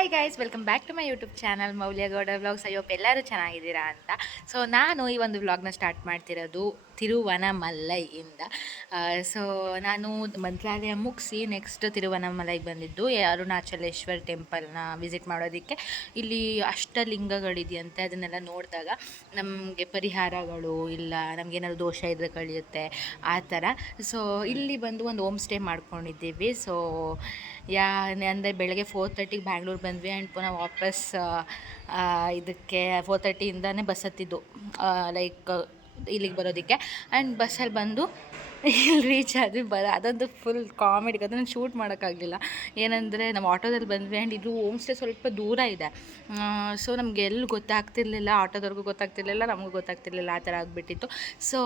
Hi guys, welcome back to my YouTube channel Moulya Gowda vlogs. ಅಯ್ಯೋಪ್ ಎಲ್ಲರೂ ಚೆನ್ನಾಗಿದ್ದೀರಾ ಅಂತ. ಸೊ ನಾನು ಈ ಒಂದು ವ್ಲಾಗ್ನ ಸ್ಟಾರ್ಟ್ ಮಾಡ್ತಿರೋದು ತಿರುವನಮಲೈಯಿಂದ. ಸೊ ನಾನು ಮಂತ್ರಾಲಯ ಮುಗಿಸಿ ನೆಕ್ಸ್ಟ್ ತಿರುವನಮಲೈಗೆ ಬಂದಿದ್ದು ಅರುಣಾಚಲೇಶ್ವರ್ ಟೆಂಪಲ್ನ ವಿಸಿಟ್ ಮಾಡೋದಕ್ಕೆ. ಇಲ್ಲಿ ಅಷ್ಟಲಿಂಗಗಳಿದೆಯಂತೆ, ಅದನ್ನೆಲ್ಲ ನೋಡಿದಾಗ ನಮಗೆ ಪರಿಹಾರಗಳು ಇಲ್ಲ, ನಮಗೇನಾದ್ರು ದೋಷ ಇದ್ದರೆ ಕಳಿಯುತ್ತೆ ಆ ಥರ. ಸೊ ಇಲ್ಲಿ ಬಂದು ಒಂದು ಹೋಮ್ ಸ್ಟೇ ಮಾಡ್ಕೊಂಡಿದ್ದೀವಿ. ಸೊ ಅಂದರೆ ಬೆಳಗ್ಗೆ 4:30ಗೆ ಬ್ಯಾಂಗ್ಳೂರು ಬಂದ್ವಿ ಆ್ಯಂಡ್ ಪುನಃ ವಾಪಸ್ ಇದಕ್ಕೆ 4:30ಇಂದನೇ ಬಸ್ ಹತ್ತಿದ್ದು ಲೈಕ್ ಇಲ್ಲಿಗೆ ಬರೋದಕ್ಕೆ. ಆ್ಯಂಡ್ ಬಸ್ಸಲ್ಲಿ ಬಂದು ಇಲ್ಲಿ ರೀಚ್ ಆದ್ವಿ. ಅದೊಂದು ಫುಲ್ ಕಾಮಿಡಿ. ಅದನ್ನು ಶೂಟ್ ಮಾಡೋಕ್ಕಾಗಲಿಲ್ಲ, ಏನಂದರೆ ನಾವು ಆಟೋದಲ್ಲಿ ಬಂದ್ವಿ ಆ್ಯಂಡ್ ಇದು ಹೋಮ್ ಸ್ಟೇ ಸ್ವಲ್ಪ ದೂರ ಇದೆ. ಸೊ ನಮಗೆ ಎಲ್ಲಿ ಗೊತ್ತಾಗ್ತಿರ್ಲಿಲ್ಲ, ಆಟೋದವ್ರಿಗೂ ಗೊತ್ತಾಗ್ತಿರ್ಲಿಲ್ಲ, ನಮಗೂ ಗೊತ್ತಾಗ್ತಿರ್ಲಿಲ್ಲ, ಆ ಥರ ಆಗಿಬಿಟ್ಟಿತ್ತು. ಸೊ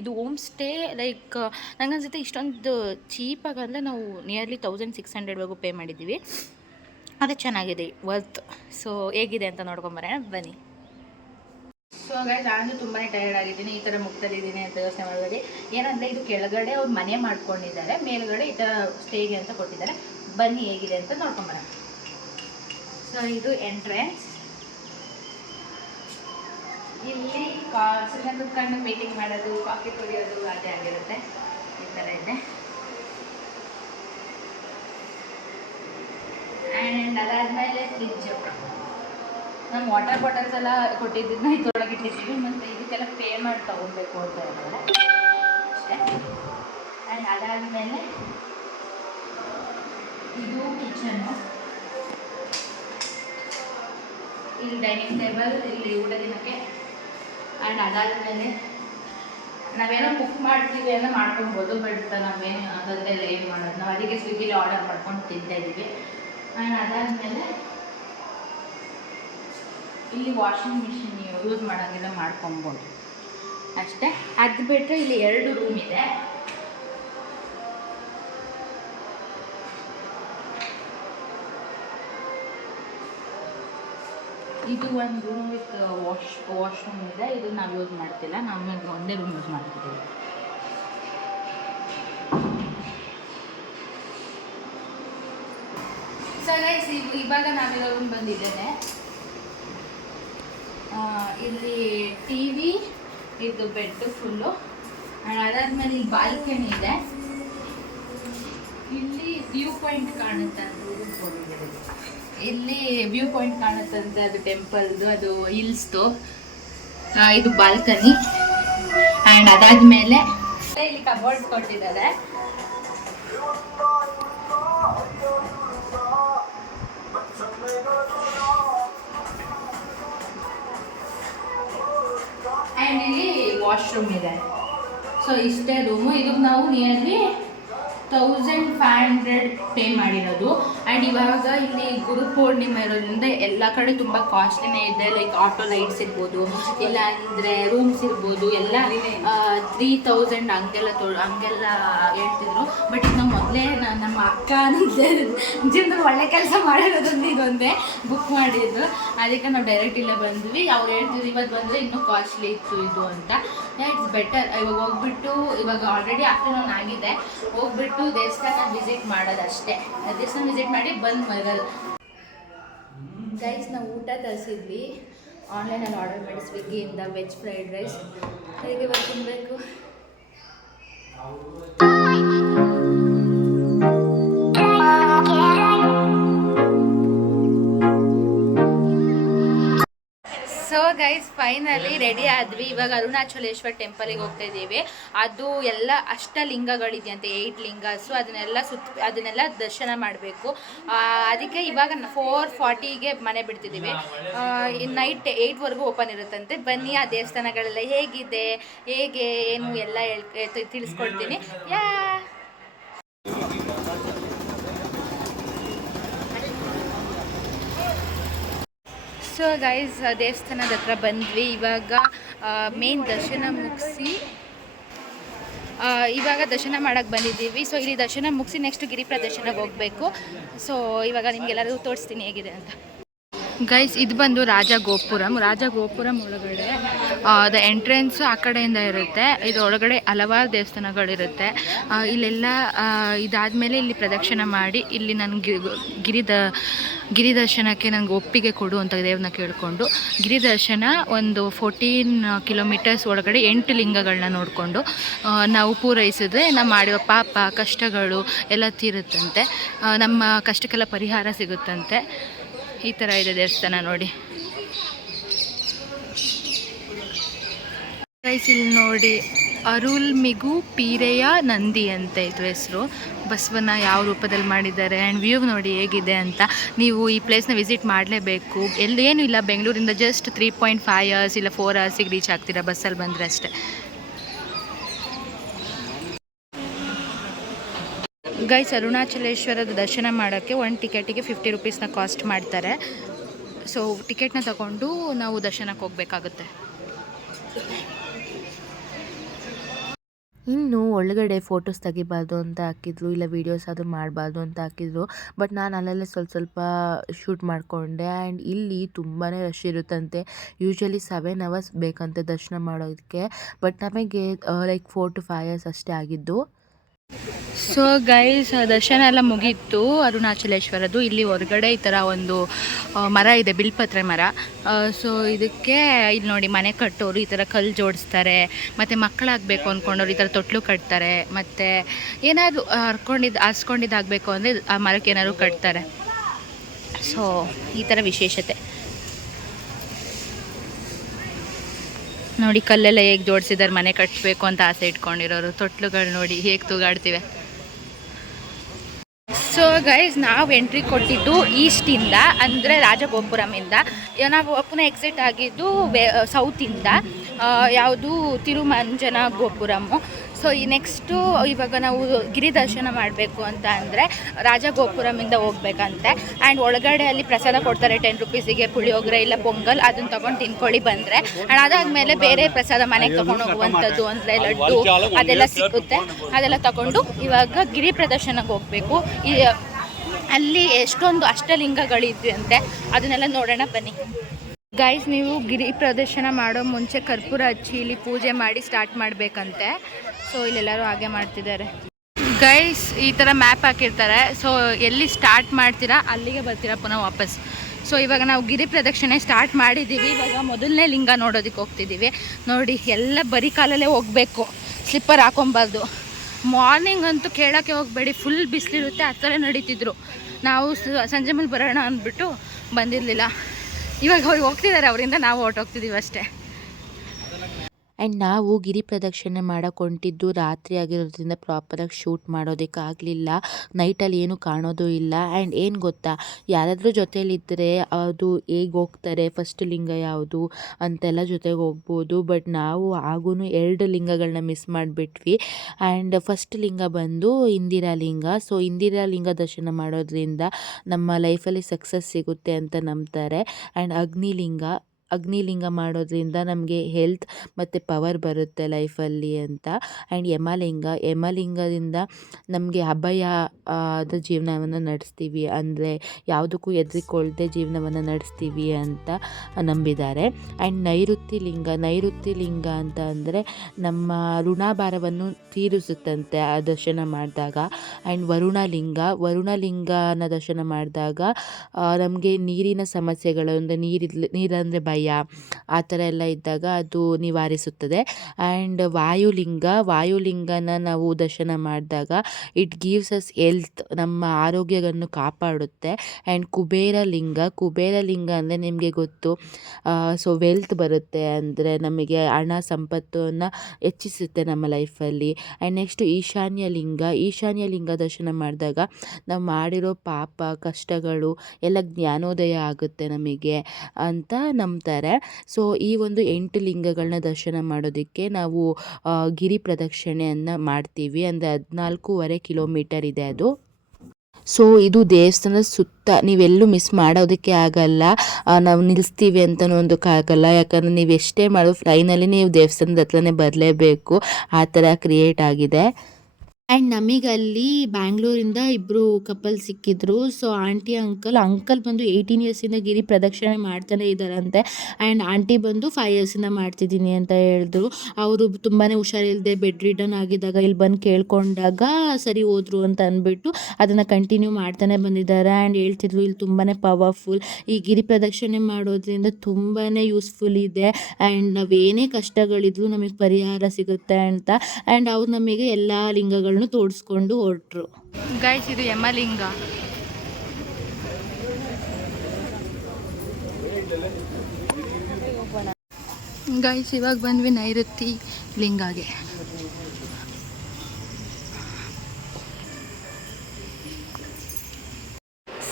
ಇದು ಹೋಮ್ ಸ್ಟೇ ಲೈಕ್ ನಂಗನ್ಸುತ್ತೆ ಇಷ್ಟೊಂದು ಚೀಪಾಗಂದರೆ ನಾವು ನಿಯರ್ಲಿ 1600ವರೆಗೂ ಪೇ ಮಾಡಿದ್ದೀವಿ. ಅದು ಚೆನ್ನಾಗಿದೆ, ವರ್ತ್. ಸೊ ಹೇಗಿದೆ ಅಂತ ನೋಡ್ಕೊಂಬರೋಣ ಬನ್ನಿ. ಸೊ ಗೈಸ್, ನಾನು ತುಂಬಾ ಟಯರ್ಡ್ ಆಗಿದ್ದೀನಿ, ಈ ಥರ ಮುಗ್ದಲ್ಲಿದ್ದೀನಿ ಅಂತ ಯೋಚನೆ ಮಾಡಬೇಡಿ. ಏನಂದರೆ ಇದು ಕೆಳಗಡೆ ಅವ್ರು ಮನೆ ಮಾಡ್ಕೊಂಡಿದ್ದಾರೆ, ಮೇಲುಗಡೆ ಈ ಥರ ಸ್ಟೇಗೆ ಅಂತ ಕೊಟ್ಟಿದ್ದಾರೆ. ಬನ್ನಿ ಹೇಗಿದೆ ಅಂತ ನೋಡ್ಕೊಂಬರೋಣ. ಸೊ ಇದು ಎಂಟ್ರೆನ್ಸ್. ಇಲ್ಲಿ ಸುಮ್ಮನೆ ಕುತ್ಕೊಂಡು ಮೀಟಿಂಗ್ ಮಾಡೋದು, ಕಾಫಿ ಕುಡಿಯೋದು ಅದೇ ಆಗಿರುತ್ತೆ. ಈ ಥರ ಇದೆ. ಆ್ಯಂಡ್ ಅದಾದಮೇಲೆ ಫ್ರಿಜ್. ನಮ್ಮ ವಾಟರ್ ಬಾಟಲ್ಸ್ ಎಲ್ಲ ಕೊಟ್ಟಿದ್ದನ್ನ ಇದ್ರೊಳಗೆ ಇಟ್ಟಿದ್ದೀವಿ, ಮತ್ತು ಇದಕ್ಕೆಲ್ಲ ಪೇ ಮಾಡಿ ತೊಗೊಬೇಕು ಅಂತ ಹೇಳಿದ್ರೆ ಅಷ್ಟೇ. ಆ್ಯಂಡ್ ಅದಾದಮೇಲೆ ಇದು ಕಿಚನ್ನು. ಇಲ್ಲಿ ಡೈನಿಂಗ್ ಟೇಬಲ್, ಇಲ್ಲಿ ಊಟ ದಿನಕ್ಕೆ. ಆ್ಯಂಡ್ ಅದಾದಮೇಲೆ ನಾವೇನೋ ಕುಕ್ ಮಾಡ್ತೀವಿ ಅಂತ ಮಾಡ್ಕೊಬೋದು, ಬಟ್ ನಾವೇನು ಅದರದ್ದೆಲ್ಲ ಏನು ಮಾಡೋದು, ನಾವು ಅದಕ್ಕೆ ಸ್ವಿಗ್ಗಿಲಿ ಆರ್ಡರ್ ಮಾಡ್ಕೊಂಡು ತಿಂತಾ ಇದ್ದೀವಿ. ಆ್ಯಂಡ್ ಅದಾದಮೇಲೆ ಇಲ್ಲಿ ವಾಷಿಂಗ್ ಮಿಷಿನ್ ಯೂಸ್ ಮಾಡೋಂಗಿಲ್ಲ, ಮಾಡ್ಕೊಬೋದು ಅಷ್ಟೇ. ಅದು ಬಿಟ್ಟರೆ ಇಲ್ಲಿ 2 ರೂಮ್ ಇದೆ. ಇದು ಒಂದು ರೂಮ್ ವಿತ್ ವಾಶ್ರೂಮ್ ಇದೆ. ಇದು ನಾವು ಯೂಸ್ ಮಾಡ್ತಿಲ್ಲ, ನಮಗೆ ಒಂದೇ ರೂಮ್ ಯೂಸ್ ಮಾಡ್ತಿದ್ದೀವಿ. ಸೊ ಗೈಸ್, ಇವಾಗ ನಾವಿರೋ ರೂಮ್ ಬಂದಿದ್ದೇನೆ. ಇಲ್ಲಿ ಟಿ ವಿ, ಇದು ಬೆಡ್ ಫುಲ್ಲು. ಅದಾದಮೇಲೆ ಇಲ್ಲಿ ಬಾಲ್ಕನಿ ಇದೆ. ಇಲ್ಲಿ ವ್ಯೂ ಪಾಯಿಂಟ್ ಕಾಣುತ್ತಂತೆ, ಇಲ್ಲಿ ವ್ಯೂ ಪಾಯಿಂಟ್ ಕಾಣುತ್ತಂತೆ, ಅದು ಟೆಂಪಲ್ದು, ಅದು ಹಿಲ್ಸ್ದು. ಇದು ಬಾಲ್ಕನಿ. ಆ್ಯಂಡ್ ಅದಾದಮೇಲೆ ಇಲ್ಲಿ ಕಬೋರ್ಡ್ ಕೊಟ್ಟಿದ್ದಾರೆ. ಆ್ಯಂಡ್ ಇಲ್ಲಿ ವಾಶ್ರೂಮ್ ಇದೆ. ಸೊ ಇಷ್ಟೇ ರೂಮು. ಇದಕ್ಕೆ ನಾವು ನಿಯರ್ಲಿ 1500 ಪೇ ಮಾಡಿರೋದು. ಆ್ಯಂಡ್ ಇವಾಗ ಇಲ್ಲಿ ಗುರುಪೂರ್ಣಿಮೆ ಇರೋದ್ರಿಂದ ಎಲ್ಲ ಕಡೆ ತುಂಬ ಕಾಸ್ಟ್ಲಿನೇ ಇದೆ. ಲೈಕ್ ಆಟೋ ಲೈಟ್ಸ್ ಇರ್ಬೋದು, ಇಲ್ಲ ಅಂದರೆ ರೂಮ್ಸ್ ಇರ್ಬೋದು, ಎಲ್ಲ 3000 ಹಂಗೆಲ್ಲ ಹೇಳ್ತಿದ್ರು. ಬಟ್ ಈಗ ನಾವು ಮೊದಲೇ ನಮ್ಮ ಅಕ್ಕ ಜೀವನದಲ್ಲಿ ಒಳ್ಳೆ ಕೆಲಸ ಮಾಡಿರೋದ್ರಿಂದ ಇದೊಂದೇ ಬುಕ್ ಮಾಡಿದ್ದು. ಅದಕ್ಕೆ ನಾವು ಡೈರೆಕ್ಟ್ ಇಲ್ಲೇ ಬಂದ್ವಿ. ಅವ್ರು ಹೇಳ್ತಿದ್ರು ಇವತ್ತು ಬಂದರೆ ಇನ್ನೂ ಕಾಸ್ಟ್ಲಿ ಇತ್ತು ಇದು ಅಂತ. ಇಟ್ಸ್ ಬೆಟರ್ ಇವಾಗ ಹೋಗ್ಬಿಟ್ಟು, ಇವಾಗ ಆಲ್ರೆಡಿ ಆಫ್ಟರ್ನೂನ್ ಆಗಿದೆ, ಹೋಗ್ಬಿಟ್ಟು ದೇವಸ್ಥಾನ ವಿಸಿಟ್ ಮಾಡೋದಷ್ಟೇ. ದೇವಸ್ಥಾನ ವಿಸಿಟ್ ಮಾಡಿ ಬಂದು ಮಲಗೋದು. ಗೈಸ್, ನಾವು ಊಟ ತರಿಸಿದ್ವಿ, ಆನ್ಲೈನಲ್ಲಿ ಆರ್ಡರ್ ಮಾಡಿ ಸ್ವಿಗ್ಗಿಯಿಂದ. ವೆಜ್ ಫ್ರೈಡ್ ರೈಸ್ ಹೇಗೆ ತಿನ್ನಬೇಕು. ಸೊ ಗೈಸ್, ಫೈನಲಿ ರೆಡಿ ಆದ್ವಿ. ಇವಾಗ ಅರುಣಾಚಲೇಶ್ವರ್ ಟೆಂಪಲಿಗೆ ಹೋಗ್ತಾ ಇದ್ದೀವಿ. ಅದು ಎಲ್ಲ ಅಷ್ಟಲಿಂಗಗಳಿದೆಯಂತೆ, 8 ಲಿಂಗಸು. ಅದನ್ನೆಲ್ಲ ದರ್ಶನ ಮಾಡಬೇಕು. ಅದಕ್ಕೆ ಇವಾಗ 4:40ಗೆ ಮನೆ ಬಿಡ್ತಿದ್ದೀವಿ. ನೈಟ್ 8ವರೆಗೂ ಓಪನ್ ಇರುತ್ತಂತೆ. ಬನ್ನಿ, ಆ ದೇವಸ್ಥಾನಗಳೆಲ್ಲ ಹೇಗಿದೆ, ಹೇಗೆ ಏನು ಎಲ್ಲ ತಿಳಿಸ್ಕೊಡ್ತೀನಿ. ಸೊ ಗೈಸ್, ದೇವಸ್ಥಾನದ ಹತ್ರ ಬಂದ್ವಿ. ಇವಾಗ ಮೇನ್ ದರ್ಶನ ಮುಗಿಸಿ ದರ್ಶನ ಮಾಡೋಕ್ಕೆ ಬಂದಿದ್ದೀವಿ. ಸೊ ಇಲ್ಲಿ ದರ್ಶನ ಮುಗಿಸಿ ನೆಕ್ಸ್ಟ್ ಗಿರಿ ಪ್ರದರ್ಶನಕ್ಕೆ ಹೋಗಬೇಕು. ಸೊ ಇವಾಗ ನಿಮಗೆಲ್ಲರಿಗೂ ತೋರಿಸ್ತೀನಿ ಹೇಗಿದೆ ಅಂತ. ಗೈಸ್ ಇದು ಬಂದು ರಾಜಗೋಪುರಂ ಒಳಗಡೆ ದ ಎಂಟ್ರೆನ್ಸ್ ಆ ಕಡೆಯಿಂದ ಇರುತ್ತೆ. ಇದು ಒಳಗಡೆ ಹಲವಾರು ದೇವಸ್ಥಾನಗಳಿರುತ್ತೆ. ಇಲ್ಲೆಲ್ಲ ಇದಾದಮೇಲೆ ಇಲ್ಲಿ ಪ್ರದಕ್ಷಿಣೆ ಮಾಡಿ ಇಲ್ಲಿ ನನಗೆ ಗಿರಿದರ್ಶನಕ್ಕೆ ನನಗೆ ಒಪ್ಪಿಗೆ ಕೊಡು ಅಂತ ದೇವ್ರನ್ನ ಕೇಳಿಕೊಂಡು ಗಿರಿದರ್ಶನ ಒಂದು 14 ಕಿಲೋಮೀಟರ್ಸ್ ಒಳಗಡೆ 8 ಲಿಂಗಗಳನ್ನ ನೋಡಿಕೊಂಡು ನಾವು ಪೂರೈಸಿದ್ರೆ ನಾವು ಮಾಡಿರೋ ಪಾಪ ಕಷ್ಟಗಳು ಎಲ್ಲ ತೀರುತ್ತಂತೆ, ನಮ್ಮ ಕಷ್ಟಕ್ಕೆಲ್ಲ ಪರಿಹಾರ ಸಿಗುತ್ತಂತೆ. ಈ ಥರ ಇದೆ ದೇವಸ್ಥಾನ ನೋಡಿ. ಇಲ್ಲಿ ನೋಡಿ ಅರುಳ್ಮಿಗು ಪೀರೆಯ ನಂದಿ ಅಂತ ಇದು ಹೆಸರು. ಬಸವನ ಯಾವ ರೂಪದಲ್ಲಿ ಮಾಡಿದ್ದಾರೆ ಆ್ಯಂಡ್ ವ್ಯೂ ನೋಡಿ ಹೇಗಿದೆ ಅಂತ. ನೀವು ಈ ಪ್ಲೇಸ್ನ ವಿಸಿಟ್ ಮಾಡಲೇಬೇಕು. ಎಲ್ಲೇನು ಇಲ್ಲ, ಬೆಂಗಳೂರಿಂದ ಜಸ್ಟ್ 3.5 hours ಇಲ್ಲ 4 hours ರೀಚ್ ಆಗ್ತೀರಾ ಬಸ್ಸಲ್ಲಿ ಬಂದರೆ ಅಷ್ಟೇ. ಗೈಸ್ ಅರುಣಾಚಲೇಶ್ವರದ ದರ್ಶನ ಮಾಡೋಕ್ಕೆ ಒಂದು ಟಿಕೆಟಿಗೆ 50 ರೂಪೀಸ್ನ ಕಾಸ್ಟ್ ಮಾಡ್ತಾರೆ. ಸೊ ಟಿಕೆಟ್ನ ತಗೊಂಡು ನಾವು ದರ್ಶನಕ್ಕೆ ಹೋಗಬೇಕಾಗುತ್ತೆ. ಇನ್ನು ಒಳಗಡೆ ಫೋಟೋಸ್ ತೆಗಿಬಾರ್ದು ಅಂತ ಹಾಕಿದ್ರು, ಇಲ್ಲ ವೀಡಿಯೋಸ್ ಅದು ಮಾಡಬಾರ್ದು ಅಂತ ಹಾಕಿದ್ರು. ಬಟ್ ನಾನು ಅಲ್ಲಲ್ಲೇ ಸ್ವಲ್ಪ ಶೂಟ್ ಮಾಡಿಕೊಂಡೆ. ಆ್ಯಂಡ್ ಇಲ್ಲಿ ತುಂಬಾ ರಶ್ ಇರುತ್ತಂತೆ. ಯೂಶ್ವಲಿ 7 hours ಬೇಕಂತೆ ದರ್ಶನ ಮಾಡೋದಕ್ಕೆ. ಬಟ್ ನಮಗೆ ಲೈಕ್ 4 to 5 hours ಅಷ್ಟೇ ಆಗಿದ್ದು. ಸೊ ಗೈಸ್ ದರ್ಶನ ಎಲ್ಲ ಮುಗೀತು ಅರುಣಾಚಲೇಶ್ವರದ್ದು. ಇಲ್ಲಿ ಹೊರಗಡೆ ಈ ಥರ ಒಂದು ಮರ ಇದೆ, ಬಿಲ್ಪತ್ರೆ ಮರ. ಸೊ ಇದಕ್ಕೆ ಇಲ್ಲಿ ನೋಡಿ ಮನೆ ಕಟ್ಟೋರು ಈ ಥರ ಕಲ್ಲು ಜೋಡಿಸ್ತಾರೆ. ಮತ್ತು ಮಕ್ಕಳಾಗಬೇಕು ಅಂದ್ಕೊಂಡವ್ರು ಈ ಥರ ತೊಟ್ಲು ಕಟ್ತಾರೆ. ಮತ್ತು ಏನಾದರೂ ಹಾಸ್ಕೊಂಡಿದ್ದಾಗಬೇಕು ಅಂದರೆ ಆ ಮರಕ್ಕೆ ಏನಾದ್ರು ಕಟ್ತಾರೆ. ಸೊ ಈ ಥರ ವಿಶೇಷತೆ ನೋಡಿ. ಕಲ್ಲೆಲ್ಲ ಹೇಗೆ ಜೋಡಿಸಿದ್ದಾರೆ, ಮನೆ ಕಟ್ಟಬೇಕು ಅಂತ ಆಸೆ ಇಟ್ಕೊಂಡಿರೋರು. ತೊಟ್ಲುಗಳು ನೋಡಿ ಹೇಗೆ ತೂಗಾಡ್ತಿವೆ. ಸೊ ಗೈಸ್ ನಾವು ಎಂಟ್ರಿ ಕೊಟ್ಟಿದ್ದು ಈಸ್ಟಿಂದ, ಅಂದರೆ ರಾಜಗೋಪುರಮಿಂದ. ನಾವು ಪುನಃ ಎಕ್ಸಿಟ್ ಆಗಿದ್ದು ಸೌತಿಂದ, ಯಾವುದು ತಿರುಮಂಜನ ಗೋಪುರಮು. ಸೊ ಈ ನೆಕ್ಸ್ಟು ಇವಾಗ ನಾವು ಗಿರಿ ದರ್ಶನ ಮಾಡಬೇಕು ಅಂತ ಅಂದರೆ ರಾಜಗೋಪುರಮಿಂದ ಹೋಗ್ಬೇಕಂತೆ. ಆ್ಯಂಡ್ ಒಳಗಡೆ ಅಲ್ಲಿ ಪ್ರಸಾದ ಕೊಡ್ತಾರೆ 10 ರೂಪೀಸಿಗೆ, ಪುಳಿಯೋಗರೆ ಇಲ್ಲ ಪೊಂಗಲ್, ಅದನ್ನು ತೊಗೊಂಡು ತಿನ್ಕೊಳ್ಳಿ ಬಂದರೆ. ಆ್ಯಂಡ್ ಅದಾದಮೇಲೆ ಬೇರೆ ಪ್ರಸಾದ ಮನೆಗೆ ತೊಗೊಂಡು ಹೋಗುವಂಥದ್ದು ಅಂದರೆ ಲಡ್ಡು ಅದೆಲ್ಲ ಸಿಗುತ್ತೆ. ಅದೆಲ್ಲ ತಗೊಂಡು ಇವಾಗ ಗಿರಿ ಪ್ರದರ್ಶನಕ್ಕೆ ಹೋಗಬೇಕು. ಅಲ್ಲಿ ಎಷ್ಟೊಂದು ಅಷ್ಟಲಿಂಗಗಳಿದೆ ಅಂತೆ, ಅದನ್ನೆಲ್ಲ ನೋಡೋಣ ಬನ್ನಿ. ಗೈಸ್ ನೀವು ಗಿರಿ ಪ್ರದರ್ಶನ ಮಾಡೋ ಮುಂಚೆ ಕರ್ಪೂರ ಹಚ್ಚಿ ಇಲ್ಲಿ ಪೂಜೆ ಮಾಡಿ ಸ್ಟಾರ್ಟ್ ಮಾಡಬೇಕಂತೆ. ಸೊ ಇಲ್ಲೆಲ್ಲರೂ ಹಾಗೆ ಮಾಡ್ತಿದ್ದಾರೆ. ಗೈಸ್ ಈ ಥರ ಮ್ಯಾಪ್ ಹಾಕಿರ್ತಾರೆ. ಸೊ ಎಲ್ಲಿ ಸ್ಟಾರ್ಟ್ ಮಾಡ್ತೀರಾ ಅಲ್ಲಿಗೆ ಬರ್ತೀರಾ ಪುನಃ ವಾಪಸ್. ಸೊ ಇವಾಗ ನಾವು ಗಿರಿ ಪ್ರದಕ್ಷಿಣೆ ಸ್ಟಾರ್ಟ್ ಮಾಡಿದ್ದೀವಿ. ಇವಾಗ ಮೊದಲನೇ ಲಿಂಗ ನೋಡೋದಕ್ಕೆ ಹೋಗ್ತಿದ್ದೀವಿ. ನೋಡಿ ಎಲ್ಲ ಬರೀ ಕಾಲಲ್ಲೇ ಹೋಗಬೇಕು, ಸ್ಲಿಪ್ಪರ್ ಹಾಕೊಬಾರ್ದು. ಮಾರ್ನಿಂಗ್ ಅಂತೂ ಕೇಳೋಕ್ಕೆ ಹೋಗಬೇಡಿ, ಫುಲ್ ಬಿಸಿಲಿರುತ್ತೆ. ಆ ಥರ ನಡೀತಿದ್ರು. ನಾವು ಸಂಜೆ ಮೇಲೆ ಬರೋಣ ಅಂದ್ಬಿಟ್ಟು ಬಂದಿರಲಿಲ್ಲ. ಇವಾಗ ಅವ್ರು ಹೋಗ್ತಿದ್ದಾರೆ, ಅವರಿಂದ ನಾವು ಹೊರಟೋಗ್ತಿದ್ದೀವಿ ಅಷ್ಟೇ. ಆ್ಯಂಡ್ ನಾವು ಗಿರಿ ಪ್ರದಕ್ಷಿಣೆ ಮಾಡೋಕೆ ಹೊಂಟಿದ್ದು ರಾತ್ರಿ ಆಗಿರೋದ್ರಿಂದ ಪ್ರಾಪರಾಗಿ ಶೂಟ್ ಮಾಡೋದಕ್ಕಾಗಲಿಲ್ಲ. ನೈಟಲ್ಲಿ ಏನೂ ಕಾಣೋದು ಇಲ್ಲ. ಆ್ಯಂಡ್ ಏನು ಗೊತ್ತಾ, ಯಾರಾದರೂ ಜೊತೆಯಲ್ಲಿದ್ದರೆ ಅದು ಹೇಗೆ ಹೋಗ್ತಾರೆ, ಫಸ್ಟ್ ಲಿಂಗ ಯಾವುದು ಅಂತೆಲ್ಲ ಜೊತೆಗೆ ಹೋಗ್ಬೋದು. ಬಟ್ ನಾವು ಆಗೂ 2 ಲಿಂಗಗಳನ್ನ ಮಿಸ್ ಮಾಡಿಬಿಟ್ವಿ. ಆ್ಯಂಡ್ ಫಸ್ಟ್ ಲಿಂಗ ಬಂದು ಇಂದಿರಾ ಲಿಂಗ. ಸೊ ಇಂದಿರಾ ಲಿಂಗ ದರ್ಶನ ಮಾಡೋದ್ರಿಂದ ನಮ್ಮ ಲೈಫಲ್ಲಿ ಸಕ್ಸಸ್ ಸಿಗುತ್ತೆ ಅಂತ ನಂಬ್ತಾರೆ. ಆ್ಯಂಡ್ ಅಗ್ನಿಲಿಂಗ ಮಾಡೋದ್ರಿಂದ ನಮಗೆ ಹೆಲ್ತ್ ಮತ್ತು ಪವರ್ ಬರುತ್ತೆ ಲೈಫಲ್ಲಿ ಅಂತ. ಆ್ಯಂಡ್ ಯಮಲಿಂಗದಿಂದ ನಮಗೆ ಅಭಯದ ಜೀವನವನ್ನು ನಡೆಸ್ತೀವಿ, ಅಂದರೆ ಯಾವುದಕ್ಕೂ ಹೆದರಿಕೊಳ್ಳದೆ ಜೀವನವನ್ನು ನಡೆಸ್ತೀವಿ ಅಂತ ನಂಬಿದ್ದಾರೆ. ಆ್ಯಂಡ್ ನೈಋತ್ಯ ಲಿಂಗ ಅಂತ ಅಂದರೆ ನಮ್ಮ ಋಣಭಾರವನ್ನು ತೀರಿಸುತ್ತಂತೆ ಆ ದರ್ಶನ ಮಾಡಿದಾಗ. ಆ್ಯಂಡ್ ವರುಣಲಿಂಗನ ದರ್ಶನ ಮಾಡಿದಾಗ ನಮಗೆ ನೀರಿನ ಸಮಸ್ಯೆಗಳು, ಅಂದರೆ ನೀರಂದರೆ ಭಯ ಆ ಥರ ಎಲ್ಲ ಇದ್ದಾಗ ಅದು ನಿವಾರಿಸುತ್ತದೆ. ಆ್ಯಂಡ್ ವಾಯುಲಿಂಗನ ನಾವು ದರ್ಶನ ಮಾಡಿದಾಗ ಇಟ್ ಗಿವ್ಸ್ ಅಸ್ ಹೆಲ್ತ್, ನಮ್ಮ ಆರೋಗ್ಯವನ್ನು ಕಾಪಾಡುತ್ತೆ. ಆ್ಯಂಡ್ ಕುಬೇರಲಿಂಗ ಅಂದರೆ ನಿಮಗೆ ಗೊತ್ತು, ಸೊ ವೆಲ್ತ್ ಬರುತ್ತೆ, ಅಂದರೆ ನಮಗೆ ಹಣ ಸಂಪತ್ತನ್ನು ಹೆಚ್ಚಿಸುತ್ತೆ ನಮ್ಮ ಲೈಫಲ್ಲಿ. ಆ್ಯಂಡ್ ನೆಕ್ಸ್ಟು ಈಶಾನ್ಯ ಲಿಂಗ ದರ್ಶನ ಮಾಡಿದಾಗ ನಾವು ಮಾಡಿರೋ ಪಾಪ ಕಷ್ಟಗಳು ಎಲ್ಲ ಜ್ಞಾನೋದಯ ಆಗುತ್ತೆ ನಮಗೆ ಅಂತ ನಂಬ್ತಾರೆ. ಸೊ ಈ ಒಂದು 8 ಲಿಂಗಗಳನ್ನ ದರ್ಶನ ಮಾಡೋದಕ್ಕೆ ನಾವು ಗಿರಿ ಪ್ರದಕ್ಷಿಣೆಯನ್ನು ಮಾಡ್ತೀವಿ. ಅಂದರೆ 14.5 ಕಿಲೋಮೀಟರ್ ಇದೆ ಅದು. ಸೊ ಇದು ದೇವಸ್ಥಾನದ ಸುತ್ತ ನೀವೆಲ್ಲೂ ಮಿಸ್ ಮಾಡೋದಕ್ಕೆ ಆಗಲ್ಲ. ನಾವು ನಿಲ್ಲಿಸ್ತೀವಿ ಅಂತಲೂ ಆಗಲ್ಲ, ಯಾಕಂದರೆ ನೀವು ಎಷ್ಟೇ ಮಾಡೋ ಫ್ಲೈನಲ್ಲಿ ನೀವು ದೇವಸ್ಥಾನದ ಹತ್ರನೇ ಬರಲೇಬೇಕು, ಆ ಥರ ಕ್ರಿಯೇಟ್ ಆಗಿದೆ. ಆ್ಯಂಡ್ ನಮಗಲ್ಲಿ ಬ್ಯಾಂಗ್ಳೂರಿಂದ ಇಬ್ಬರು ಕಪಲ್ ಸಿಕ್ಕಿದ್ರು. ಸೊ ಆಂಟಿ, ಅಂಕಲ್ ಬಂದು 18 ಇಯರ್ಸಿಂದ ಗಿರಿ ಪ್ರದಕ್ಷಿಣೆ ಮಾಡ್ತಾನೆ ಇದ್ದಾರಂತೆ. ಆ್ಯಂಡ್ ಆಂಟಿ ಬಂದು 5 ಇಯರ್ಸಿಂದ ಮಾಡ್ತಿದ್ದೀನಿ ಅಂತ ಹೇಳಿದ್ರು. ಅವರು ತುಂಬಾ ಹುಷಾರಿಲ್ಲದೆ ಬೆಡ್ ರಿಡನ್ ಆಗಿದ್ದಾಗ ಇಲ್ಲಿ ಬಂದು ಕೇಳ್ಕೊಂಡಾಗ ಸರಿ ಹೋದ್ರು ಅಂತ ಅಂದ್ಬಿಟ್ಟು ಅದನ್ನು ಕಂಟಿನ್ಯೂ ಮಾಡ್ತಾನೆ ಬಂದಿದ್ದಾರೆ. ಆ್ಯಂಡ್ ಹೇಳ್ತಿದ್ರು ಇಲ್ಲಿ ತುಂಬಾ ಪವರ್ಫುಲ್, ಈ ಗಿರಿ ಪ್ರದಕ್ಷಿಣೆ ಮಾಡೋದ್ರಿಂದ ತುಂಬಾ ಯೂಸ್ಫುಲ್ ಇದೆ. ಆ್ಯಂಡ್ ನಾವೇನೇ ಕಷ್ಟಗಳಿದ್ರು ನಮಗೆ ಪರಿಹಾರ ಸಿಗುತ್ತೆ ಅಂತ. ಆ್ಯಂಡ್ ಅವ್ರು ನಮಗೆ ಎಲ್ಲ ಲಿಂಗಗಳನ್ನೂ ತೋರಿಸ್ಕೊಂಡು ಹೊರಟ್ರು. ಗೈಸ್, ಇದು ಯಮಲಿಂಗ. ಗೈಸ್, ಇವಾಗ ಬಂದ್ವಿ ನೈಋತಿ ಲಿಂಗಾಗೆ.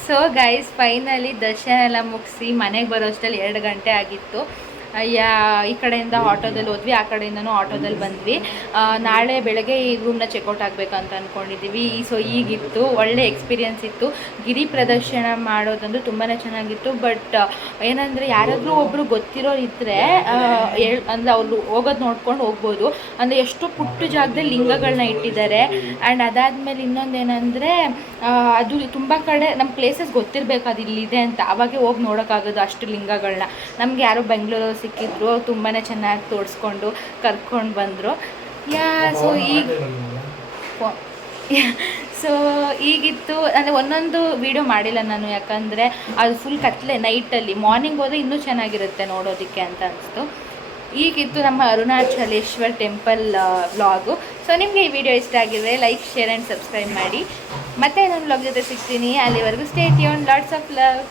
ಸೊ ಗೈಸ್, ಫೈನಲಿ ದರ್ಶನ ಎಲ್ಲ ಮುಗಿಸಿ ಮನೆಗೆ ಬರೋ ಅಷ್ಟರಲ್ಲಿ 2 ಗಂಟೆ ಆಗಿತ್ತು. ಈ ಕಡೆಯಿಂದ ಆಟೋದಲ್ಲಿ ಹೋದ್ವಿ, ಆ ಕಡೆಯಿಂದನೂ ಆಟೋದಲ್ಲಿ ಬಂದ್ವಿ. ನಾಳೆ ಬೆಳಗ್ಗೆ ಈ ರೂಮ್ನ ಚೆಕ್ಔಟ್ ಆಗಬೇಕಂತ ಅಂದ್ಕೊಂಡಿದ್ದೀವಿ. ಸೊ ಈಗಿತ್ತು, ಒಳ್ಳೆ ಎಕ್ಸ್ಪೀರಿಯೆನ್ಸ್ ಇತ್ತು. ಗಿರಿ ಪ್ರದರ್ಶನ ಮಾಡೋದಂದ್ರೆ ತುಂಬಾ ಚೆನ್ನಾಗಿತ್ತು. ಬಟ್ ಏನಂದರೆ ಯಾರಾದರೂ ಒಬ್ಬರು ಗೊತ್ತಿರೋರು ಇದ್ದರೆ ಅಂದರೆ ಅವರು ಹೋಗೋದು ನೋಡ್ಕೊಂಡು ಹೋಗ್ಬೋದು. ಅಂದರೆ ಎಷ್ಟು ಪುಟ್ಟ ಜಾಗದಲ್ಲಿ ಲಿಂಗಗಳನ್ನ ಇಟ್ಟಿದ್ದಾರೆ. ಆ್ಯಂಡ್ ಅದಾದಮೇಲೆ ಇನ್ನೊಂದೇನೆಂದರೆ ಅದು ತುಂಬ ಕಡೆ ನಮ್ಮ ಪ್ಲೇಸಸ್ ಗೊತ್ತಿರಬೇಕು ಅದು ಇಲ್ಲಿದೆ ಅಂತ, ಅವಾಗೆ ಹೋಗಿ ನೋಡೋಕ್ಕಾಗೋದು ಅಷ್ಟು ಲಿಂಗಗಳನ್ನ. ನಮಗೆ ಯಾರೋ ಬೆಂಗಳೂರಲ್ಲಿ ಸಿಕ್ಕಿದ್ರು, ತುಂಬಾ ಚೆನ್ನಾಗಿ ತೋರಿಸ್ಕೊಂಡು ಕರ್ಕೊಂಡು ಬಂದರು. ಸೊ ಈಗಿತ್ತು. ಅಂದರೆ ಒಂದೊಂದು ವೀಡಿಯೋ ಮಾಡಿಲ್ಲ ನಾನು, ಯಾಕಂದರೆ ಅದು ಫುಲ್ ಕತ್ಲೆ ನೈಟಲ್ಲಿ. ಮಾರ್ನಿಂಗ್ ಹೋದರೆ ಇನ್ನೂ ಚೆನ್ನಾಗಿರುತ್ತೆ ನೋಡೋದಕ್ಕೆ ಅಂತ ಅನಿಸ್ತು. ಈಗಿತ್ತು ನಮ್ಮ ಅರುಣಾಚಲೇಶ್ವರ್ ಟೆಂಪಲ್ ವ್ಲಾಗು. ಸೊ ನಿಮಗೆ ಈ ವಿಡಿಯೋ ಇಷ್ಟ ಆಗಿದ್ರೆ ಲೈಕ್, ಶೇರ್ ಆ್ಯಂಡ್ ಸಬ್ಸ್ಕ್ರೈಬ್ ಮಾಡಿ. ಮತ್ತೆ ನಾನು ವ್ಲಾಗ್ ಜೊತೆ ಸಿಗ್ತೀನಿ. ಅಲ್ಲಿವರೆಗೂ stay tune. Lots of love.